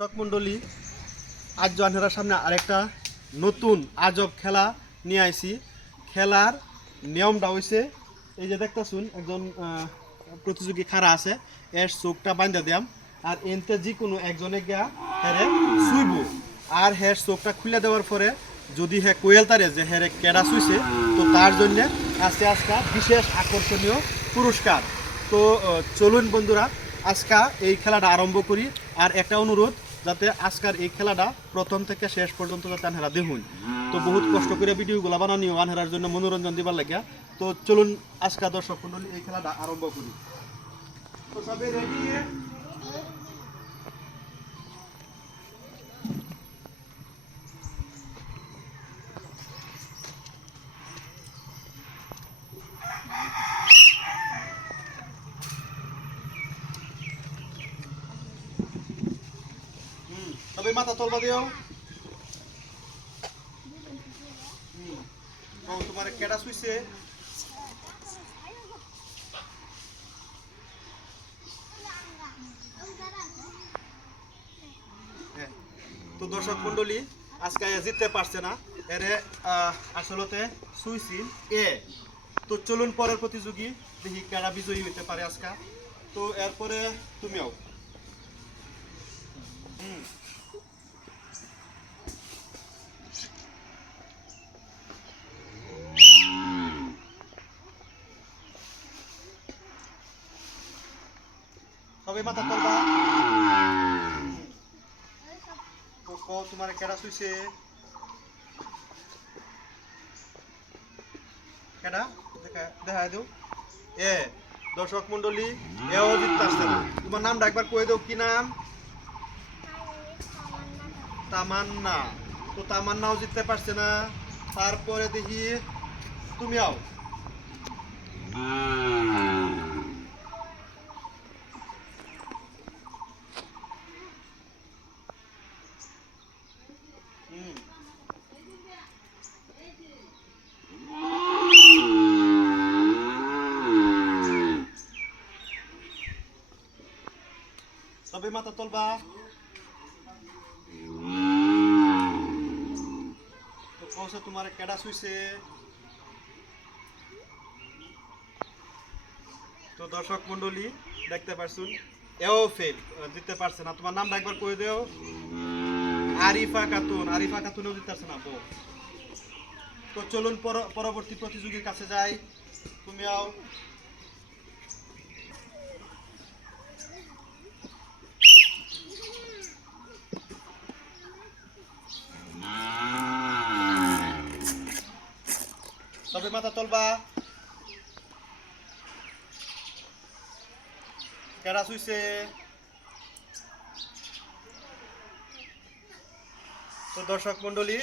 দর্শক মণ্ডলী, আজ জনহেরার সামনে আরেকটা নতুন আজব খেলা নিয়ে আইছি। খেলার নিয়মটা হয়েছে এই যে দেখতেছুন, একজন প্রতিযোগী খাড়া আছে, এর চোখটা বান্ধা দিয়াম আর এনতে যে কোনো একজনে গিয়া হেরে শুইব আর হের চোখটা খুলে দেওয়ার পরে যদি হে কোয়েল তারে যে হেরে কেডা শুইছে তো তার জন্য আজকে বিশেষ আকর্ষণীয় পুরস্কার। তো চলুন বন্ধুরা, আজকা এই খেলাটা আরম্ভ করি। আর একটা অনুরোধ, যাতে আজকার এই খেলাটা প্রথম থেকে শেষ পর্যন্ত যাতে আনহেরা দেখুন। তো বহুত কষ্ট করে ভিডিওগুলো বানানি আনহেরার জন্য মনোরঞ্জন দিবার লাগিয়া। তো চলুন আজকা দর্শক মন্ডলী এই খেলাটা আরম্ভ করি। তো সবাই রেডি? সবাই মাথা তলবা দিও। তোমার কেডা শুইছে? তো দর্শক মন্ডলী, আজকে জিততে পারছে না, এরে আসলতে সুইছিল এ। তো চলুন পরের প্রতিযোগী দেখি কারা বিজয়ী হইতে পারে আজকে। তো এরপরে তুমিও সবাই মাথা তলবা। তো কও তোমার কেডা শুইছে? কেডা দেখা দেখা দেও এ। দর্শক মন্ডলী, এও জিততে আসছে না। তোমার নামটা একবার কয়ে দাও, কি নাম? তামান্না। তো তামান্নাও জিততে পারছে না। তারপরে দেখি তুমি আও। সবাই মাথা তলবা। তো কৌছে তোমার কেডা শুইছে? তো দর্শক মন্ডলী, দেখতে পারছুন এও ফেল, জিততে পারছে না। তোমার নামটা একবার কয়ে দেও। আরিফা খাতুন। আরিফা খাতুনও জিততে পারছে না। তো চলুন পরবর্তী প্রতিযোগীর কাছে যাই। তুমি আও। তবে মাথা তলবা। কেডা শুইছে? তো দর্শক মন্ডলী,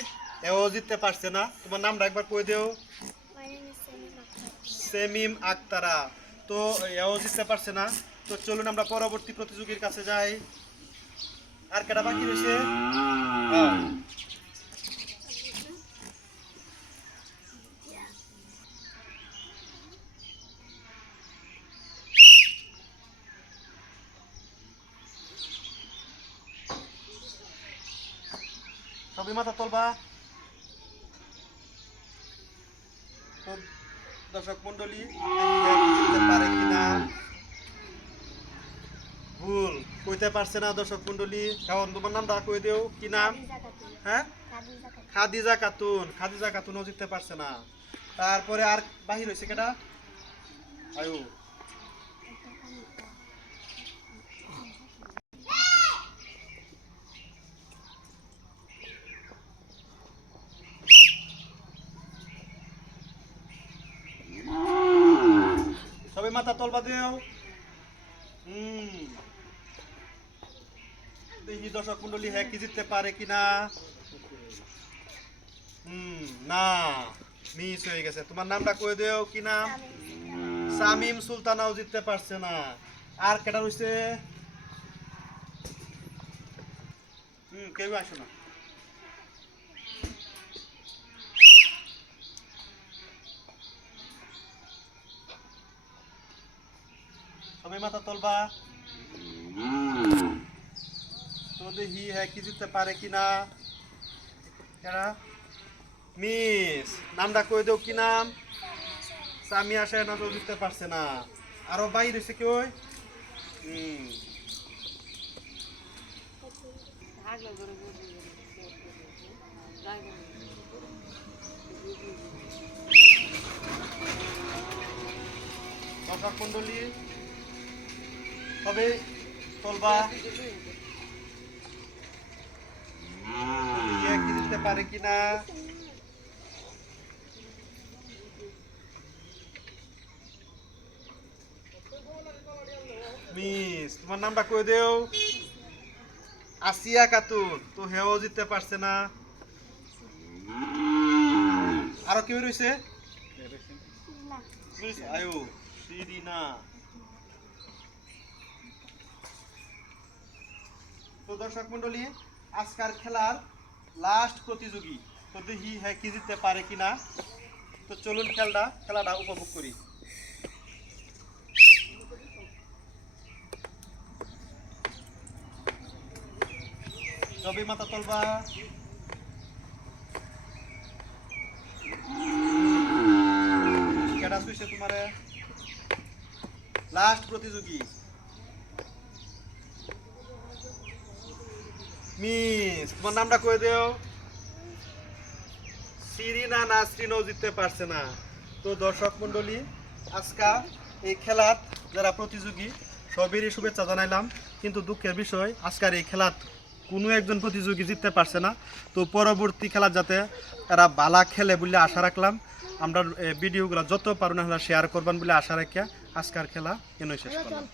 এও জিততে পারছে না। তোমার নামটা একবার কয়ে দেও। সেমিম আক্তারা। তো এও জিততে পারছে না। তো চলুন আমরা পরবর্তী প্রতিযোগীর কাছে যাই। আর কেডা বাকি রয়েছে? সবাই মাথা তলবা। তো দর্শক মন্ডলী, জিততে পারে কিনা। ভুল, কইতে পারছে না দর্শক মন্ডলী। কারণ তোমার নামটা কয়ে দেও, কি নাম? হ্যাঁ, খাদিজা খাতুন। খাদিজা খাতুনও জিততে পারছে না। তারপরে আর বাহির হয়েছে কেডা? আয়ু। সবাই মাথা তলবা দেও। দেখি দর্শক মন্ডলী, হ্যাঁ কি জিততে পারে কিনা। না, মিস হয়ে গেছে। তোমার নামটা কয়ে দেও, কি নাম? সামিম সুলতানাও জিততে পারছে না। আর কেটা রয়েছে? কেউ আসে না। সবাই মাথা তলবা। তো দেখি হ্যাঁ কি জিততে পারে কিনা। এরা মিস নামটা কই দেও, কি নাম? সামিয়া শাহনাজ জিততে পারছে না। আরো বাইরে রয়েছে কি ওই? দর্শক মন্ডলী, তবে তোলবা কি দিতে পারে কিনা। মিস তোমার নামটা কই দেও। আসিয়া খাতুন, তো হেও জিততে পারছে না। আরো কেউ রয়েছে? আয়ু সিরিনা। তো দর্শক মন্ডলী, আজকের খেলার লাস্ট প্রতিযোগী, তো দেখি হ্যাঁ কি জিততে পারে কিনা। তো চলুন খেলাটা উপভোগ করি। রবি মাতা তলবা কেডা শুইছে তোমারে। লাস্ট প্রতিযোগী মিস, তোমার নামটা কই দেও। সিরিনা নাসরিনও জিততে পারছে না। তো দর্শক মন্ডলী, আজকা এই খেলার যারা প্রতিযোগী সবেরই শুভেচ্ছা জানাইলাম, কিন্তু দুঃখের বিষয় আজকের এই খেলার কোনো একজন প্রতিযোগী জিততে পারছে না। তো পরবর্তী খেলা যাতে এরা বালা খেলে বলে আশা রাখলাম। আমরা ভিডিওগুলো যত পারো না শেয়ার করবেন বলে আশা রাখিয়া আজকের খেলা এনই শেষ করলাম।